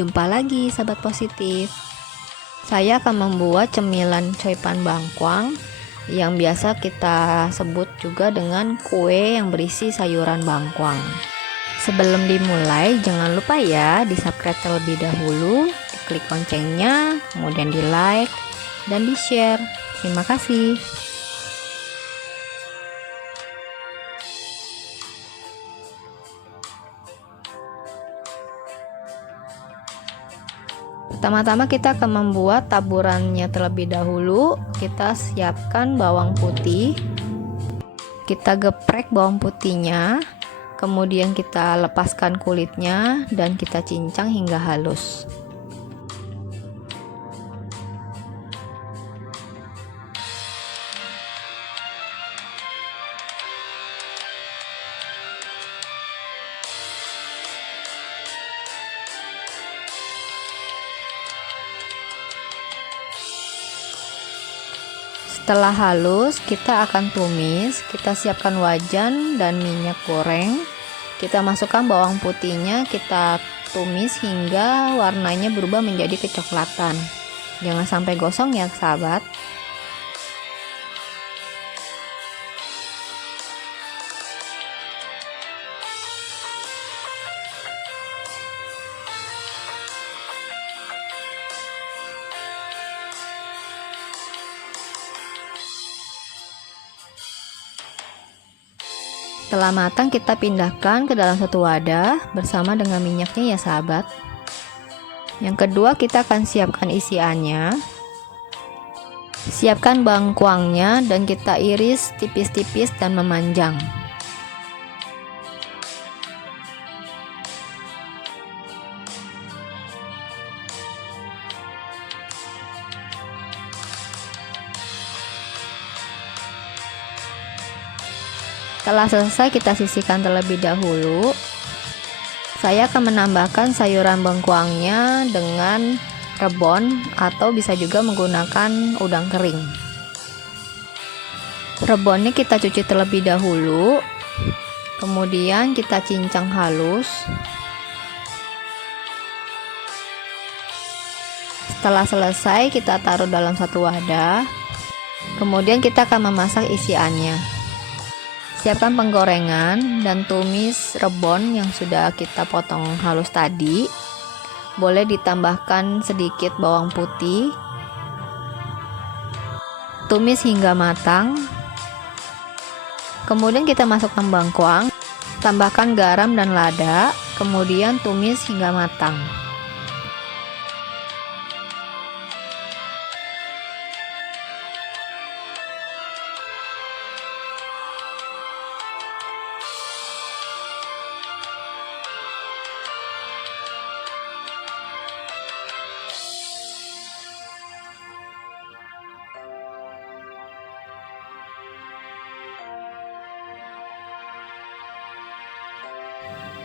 Jumpa lagi sahabat positif. Saya akan membuat cemilan coipan bangkuang yang biasa kita sebut juga dengan kue yang berisi sayuran bangkuang. Sebelum dimulai, jangan lupa ya di subscribe terlebih dahulu, klik loncengnya, kemudian di like dan di share. Terima kasih. Pertama-tama kita akan membuat taburannya terlebih dahulu. Kita siapkan bawang putih. Kita geprek bawang putihnya. Kemudian kita lepaskan kulitnya dan kita cincang hingga halus. Setelah halus, kita akan tumis. Kita siapkan wajan dan minyak goreng. Kita masukkan bawang putihnya, kita tumis hingga warnanya berubah menjadi kecoklatan. Jangan sampai gosong ya, sahabat. Setelah matang, kita pindahkan ke dalam satu wadah bersama dengan minyaknya ya sahabat. Yang kedua, kita akan siapkan isiannya. Siapkan bangkuangnya dan kita iris tipis-tipis dan memanjang. Setelah selesai, kita sisihkan terlebih dahulu. Saya akan menambahkan sayuran bengkuangnya dengan rebon atau bisa juga menggunakan udang kering. Rebonnya kita cuci terlebih dahulu, kemudian kita cincang halus. Setelah selesai, kita taruh dalam satu wadah. Kemudian kita akan memasak isiannya. Siapkan penggorengan dan tumis rebon yang sudah kita potong halus tadi. Boleh ditambahkan sedikit bawang putih. Tumis hingga matang. Kemudian kita masukkan bangkuang, tambahkan garam dan lada, kemudian tumis hingga matang.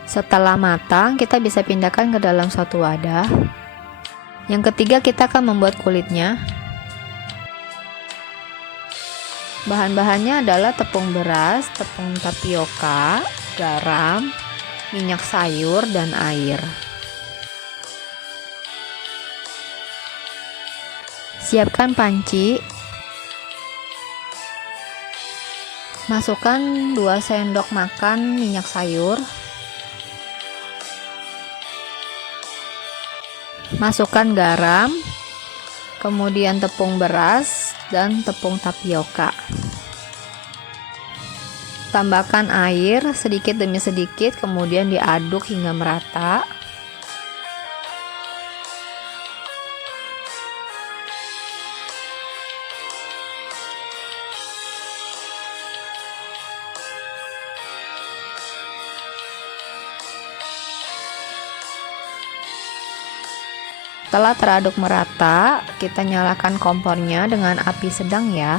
Setelah matang, kita bisa pindahkan ke dalam satu wadah. Yang ketiga, kita akan membuat kulitnya. Bahan-bahannya adalah tepung beras, tepung tapioka, garam, minyak sayur, dan air. Siapkan panci. Masukkan 2 sendok makan minyak sayur. Masukkan garam, kemudian tepung beras dan tepung tapioka. Tambahkan air sedikit demi sedikit, kemudian diaduk hingga merata. Setelah teraduk merata, kita nyalakan kompornya dengan api sedang ya.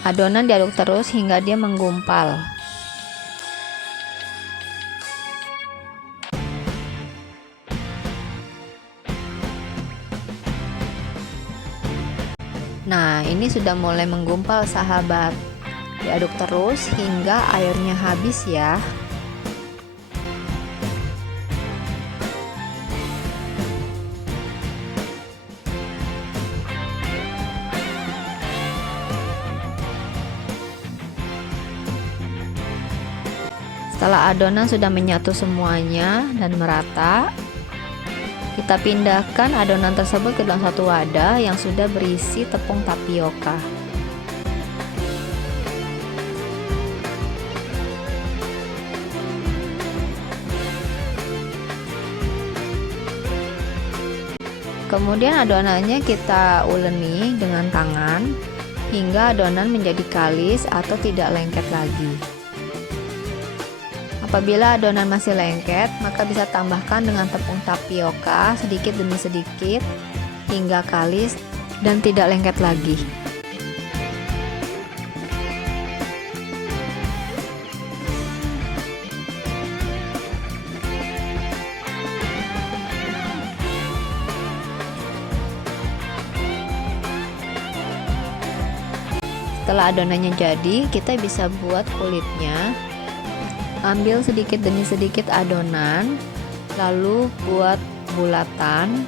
Adonan diaduk terus hingga dia menggumpal. Nah, ini sudah mulai menggumpal sahabat. Diaduk terus hingga airnya habis ya. Setelah adonan sudah menyatu semuanya dan merata, kita pindahkan adonan tersebut ke dalam satu wadah yang sudah berisi tepung tapioka. Kemudian adonannya kita uleni dengan tangan hingga adonan menjadi kalis atau tidak lengket lagi. Apabila adonan masih lengket, maka bisa tambahkan dengan tepung tapioka sedikit demi sedikit hingga kalis dan tidak lengket lagi. Setelah adonannya jadi, kita bisa buat kulitnya. Ambil sedikit demi sedikit adonan, lalu buat bulatan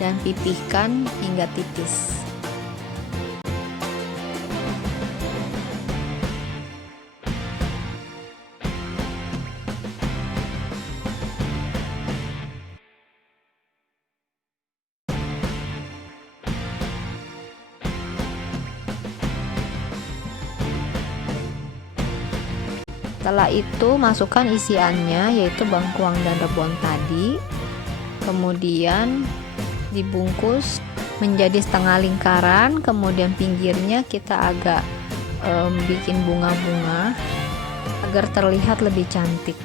dan pipihkan hingga tipis. Setelah itu masukkan isiannya, yaitu bangkuang dan rebon tadi. Kemudian dibungkus menjadi setengah lingkaran, kemudian pinggirnya kita agak bikin bunga-bunga agar terlihat lebih cantik.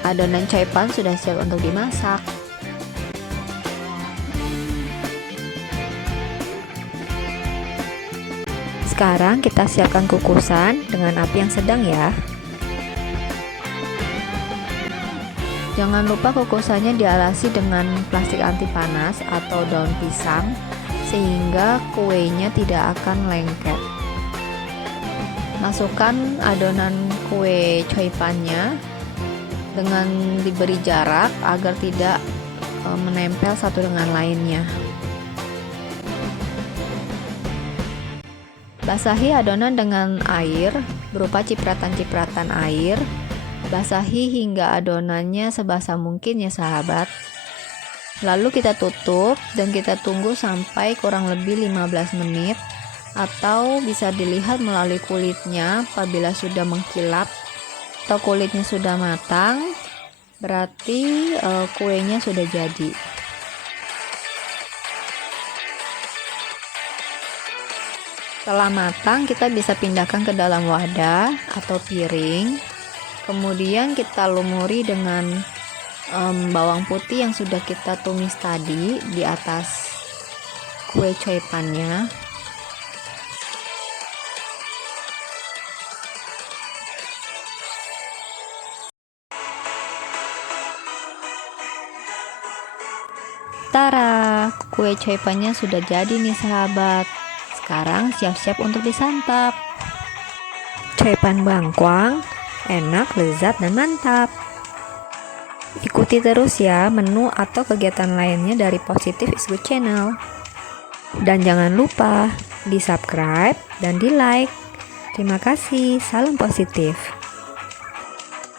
Adonan caipan sudah siap untuk dimasak. Sekarang kita siapkan kukusan dengan api yang sedang ya. Jangan lupa kukusannya dialasi dengan plastik anti panas atau daun pisang sehingga kuenya tidak akan lengket. Masukkan adonan kue coipannya dengan diberi jarak agar tidak menempel satu dengan lainnya. Basahi adonan dengan air berupa cipratan-cipratan air. Basahi hingga adonannya sebasah mungkin ya sahabat. Lalu kita tutup dan kita tunggu sampai kurang lebih 15 menit, atau bisa dilihat melalui kulitnya. Apabila sudah mengkilap atau kulitnya sudah matang, berarti kuenya sudah jadi. Setelah matang, kita bisa pindahkan ke dalam wadah atau piring. Kemudian kita lumuri dengan bawang putih yang sudah kita tumis tadi di atas kue coipannya. Tara, kue coipannya sudah jadi nih sahabat. Sekarang siap-siap untuk disantap. Coipan bangkuang, enak, lezat, dan mantap. Ikuti terus ya menu atau kegiatan lainnya dari Positive is Good Channel. Dan jangan lupa di subscribe dan di like. Terima kasih, salam positif.